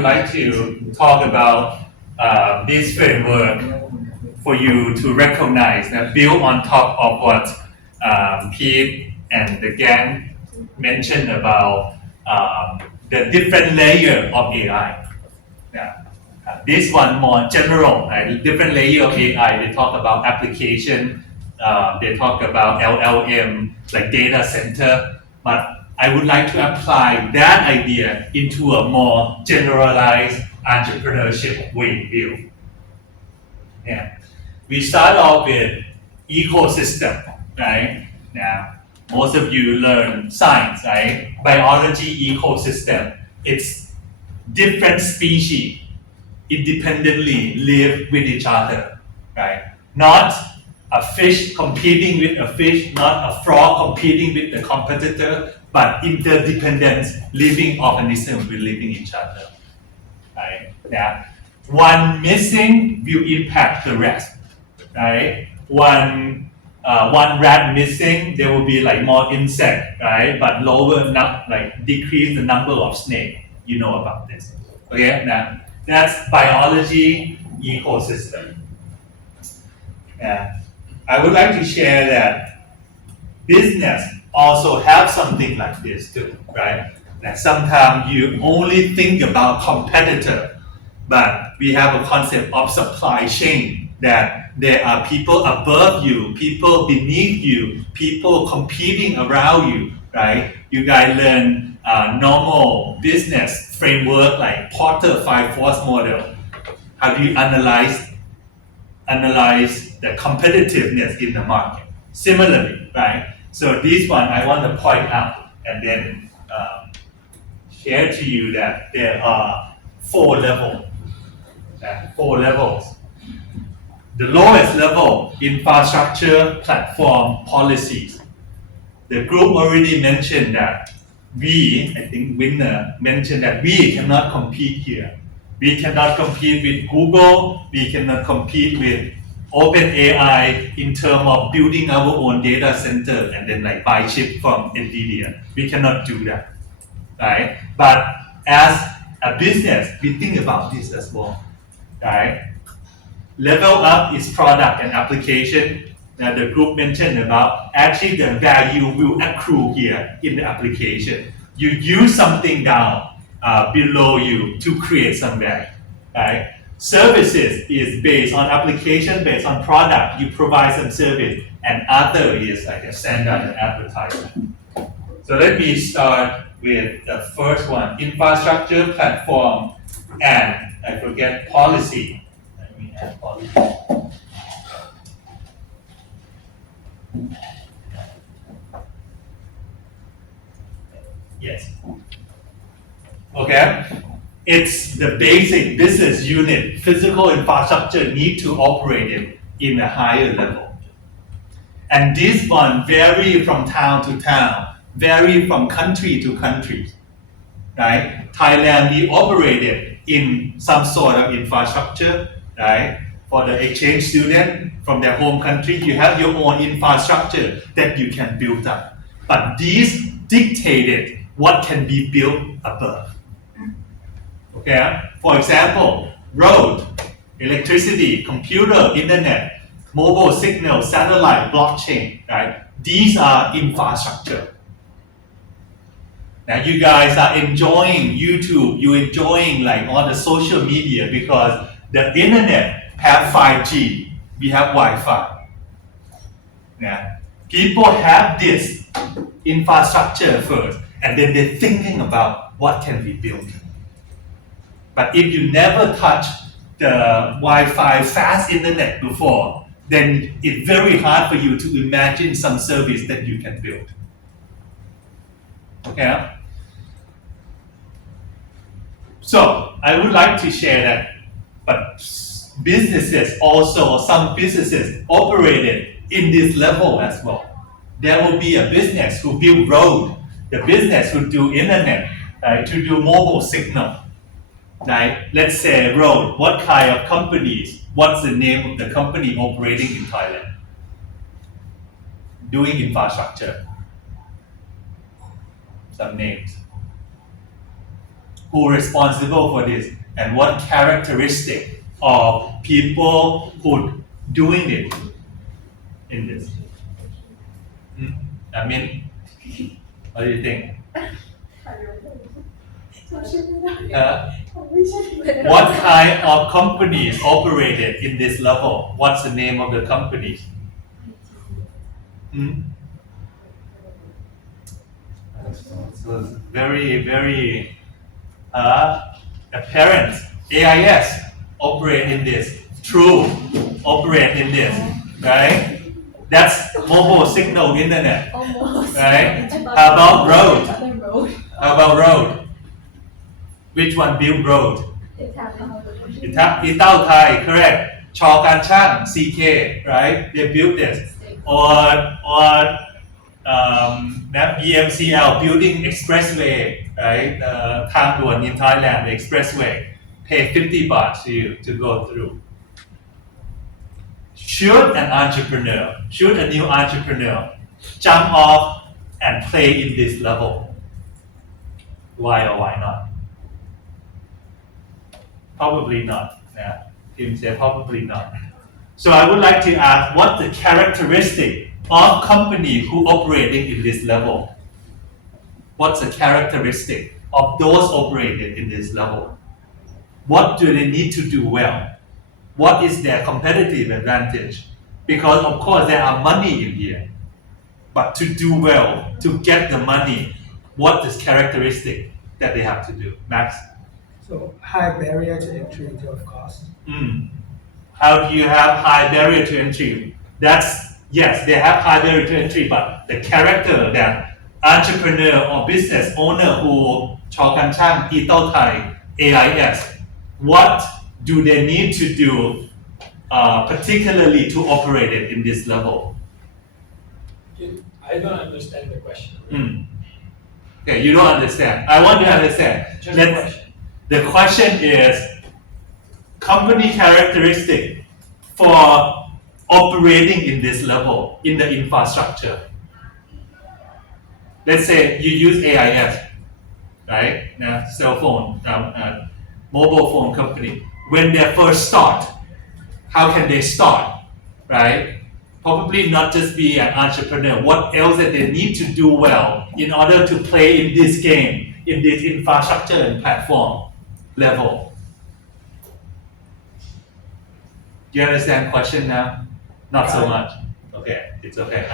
would like to talk about this framework for you to recognize that build on top of what Pete and the gang mentioned about the different layer of AI. Yeah. This one more general, right? Different layer of AI. They talk about application, they talk about LLM, like data center, but I would like to apply that idea into a more generalized entrepreneurship way view. Yeah. We start off with ecosystem, right? Now, most of you learn science, right? Biology ecosystem. It's different species independently live with each other, right? Not a fish competing with a fish, not a frog competing with the competitor, but interdependent living organisms will live in each other, right? Yeah. One missing will impact the rest, right? One rat missing, there will be like more insect, right? But lower, not like decrease the number of snake. You know about this, okay? Now that's biology ecosystem. Yeah. I would like to share that business also have something like this too, right? That sometimes you only think about competitor, but we have a concept of supply chain that there are people above you, people beneath you, people competing around you, right? You guys learn normal business framework like Porter 5 Force model. How do you analyze the competitiveness in the market? Similarly, right? So this one I want to point out and then share to you that there are four levels. The lowest level, infrastructure, platform, policies. The group already mentioned that I think Winner mentioned that we cannot compete here. We cannot compete with Google, we cannot compete with OpenAI in terms of building our own data center and then like buy chip from NVIDIA. We cannot do that, right? But as a business, we think about this as well, right? Level up is product and application that the group mentioned about. Actually, the value will accrue here in the application. You use something down below you to create some value, right? Services is based on application, based on product. You provide some service, and other is like a standard advertisement. So let me start with the first one: infrastructure, platform, and I forget policy. Let me add policy. Yes. Okay. It's the basic business unit. Physical infrastructure need to operate it in a higher level. And this one vary from town to town, vary from country to country. Right? Thailand, we operated in some sort of infrastructure, right? For the exchange student from their home country, you have your own infrastructure that you can build up. But these dictated what can be built above. Okay? For example, road, electricity, computer, internet, mobile signal, satellite, blockchain, right? These are infrastructure. Now you guys are enjoying YouTube, you're enjoying like all the social media because the internet have 5G, we have Wi-Fi. Yeah. People have this infrastructure first, and then they're thinking about what can be built. But if you never touch the Wi-Fi fast internet before, then it's very hard for you to imagine some service that you can build. Okay? So I would like to share that, but businesses also, some businesses operated in this level as well. There will be a business who build road, the business who do internet, to do mobile signal. Right? Let's say road. What kind of companies? What's the name of the company operating in Thailand? Doing infrastructure. Some names. who responsible for this, and what characteristic of people who doing it in this? I mean, what do you think? What kind of companies operated in this level? What's the name of the companies? So it's very apparent. AIS operate in this. True operate in this, right? That's mobile signal internet, Almost. right? How about road? Road. How about road? Which one built road? Ital Thai, correct. Chao Kan Chang, CK, right? They built this. Or BMCL, building expressway, right? Thang Duan in Thailand, the expressway. Pay 50 baht to go through. Should a new entrepreneur jump off and play in this level? Why or why not? Probably not. Yeah. Tim said probably not. So I would like to ask, what the characteristic of company who operating in this level? What's the characteristic of those operating in this level? What do they need to do well? What is their competitive advantage? Because of course there are money in here, but to do well, to get the money, what is characteristic that they have to do? Max? So high barrier to entry in terms of cost. How do you have high barrier to entry? Yes, they have high barrier to entry, but the character that entrepreneur or business owner who Chao Kan Chang, Ital Thai, AIS, what do they need to do particularly to operate it in this level? I don't understand the question. Okay, you don't understand. I want to understand. Just a question. The question is company characteristic for operating in this level in the infrastructure. Let's say you use AIS, right? Cell phone, mobile phone company. When they first start, how can they start, right? Probably not just be an entrepreneur. What else that they need to do well in order to play in this game, in this infrastructure and platform level? Do you understand the question now? Not so much. Okay, it's okay.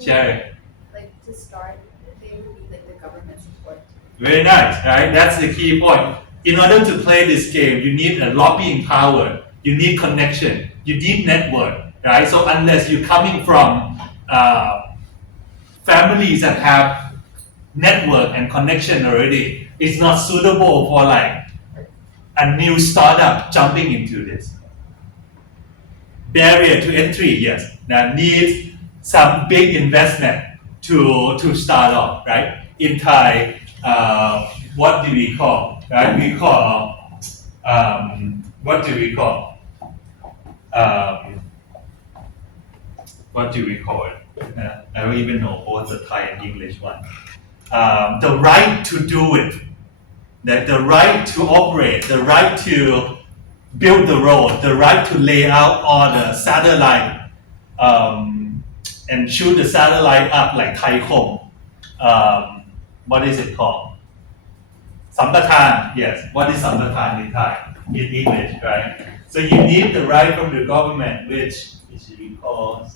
Sherry. Like to start, they would need like the government support. Very nice, right? That's the key point. In order to play this game, you need a lobbying power, you need connection, you need network, right? So unless you're coming from families that have network and connection already, it's not suitable for like a new startup jumping into this. Barrier to entry, yes. Now needs some big investment to start off, right? In Thai, what do we call? Right? We call what do we call? What do we call it? I don't even know both the Thai and English one. The right to do it, the right to operate, the right to build the road, the right to lay out all the satellite and shoot the satellite up like Thaicom. What is it called? Sampathan, yes. What is Sampathan in Thai? In English, right? So you need the right from the government, which we call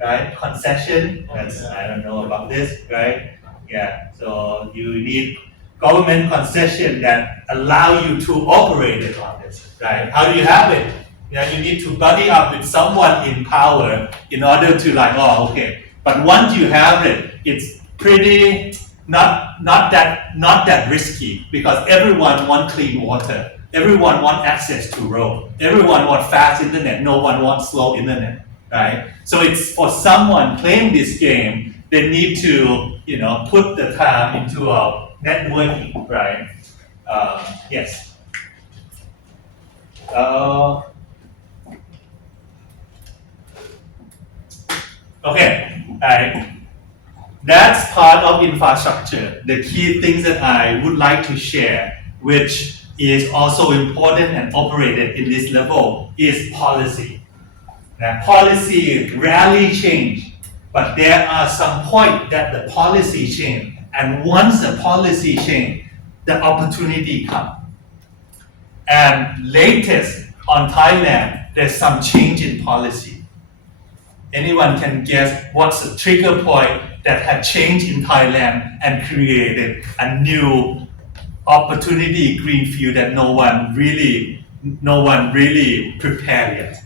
right? Concession, that's, I don't know about this, right? Yeah, so you need government concession that allow you to operate it on this, right? How do you have it? Yeah, you need to buddy up with someone in power in order to like, oh, okay. But once you have it, it's pretty not that risky because everyone wants clean water, everyone wants access to road, everyone wants fast internet, no one wants slow internet, right? So it's for someone playing this game, they need to put the time into a networking, right? Yes. Okay. That's part of infrastructure. The key things that I would like to share, which is also important and operated in this level, is policy. Now, policy rarely change, but there are some point that the policy change, and once the policy change, the opportunity come. And latest on Thailand, there's some change in policy. Anyone can guess what's the trigger point that had changed in Thailand and created a new opportunity greenfield that no one really prepared yet.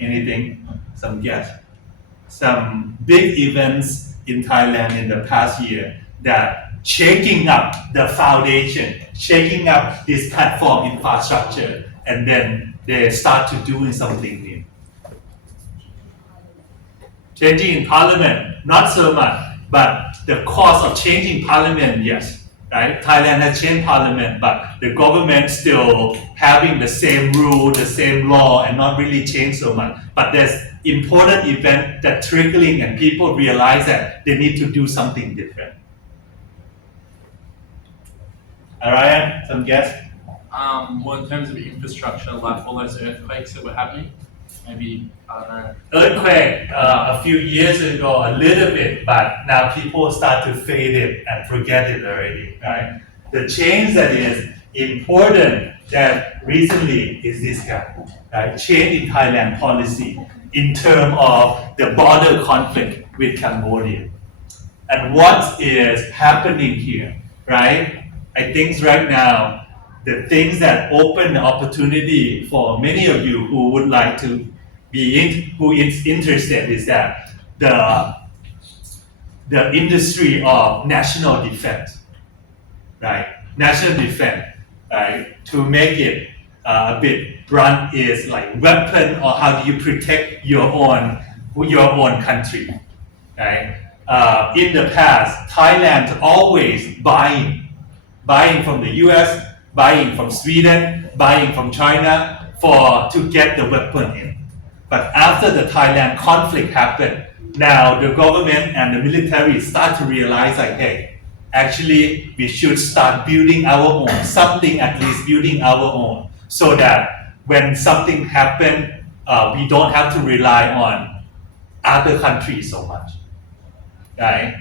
Anything? Some guess? Some big events in Thailand in the past year that shaking up the foundation, shaking up this platform infrastructure, and then they start to doing something new. Changing in parliament, not so much, but the cost of changing parliament, yes. Right? Thailand has changed parliament, but the government still having the same rule, the same law, and not really change so much. But there's important event that trickling and people realize that they need to do something different. Alright, some guess? Well, in terms of infrastructure, like all those earthquakes that were happening, maybe, I don't know. Earthquake a few years ago, a little bit, but now people start to fade it and forget it already, right? The change that is important that recently is this guy, right? Change in Thailand policy in terms of the border conflict with Cambodia. And what is happening here, right? I think right now, the things that open the opportunity for many of you who would like to who is interested is that the industry of national defense, right? National defense, right? To make it a bit blunt is like weapon or how do you protect your own country, right? In the past, Thailand always buying from the US, buying from Sweden, buying from China to get the weapon in. But after the Thailand conflict happened, now the government and the military start to realize like, hey, actually we should start building our own, something at least building our own, so that when something happens, we don't have to rely on other countries so much, right?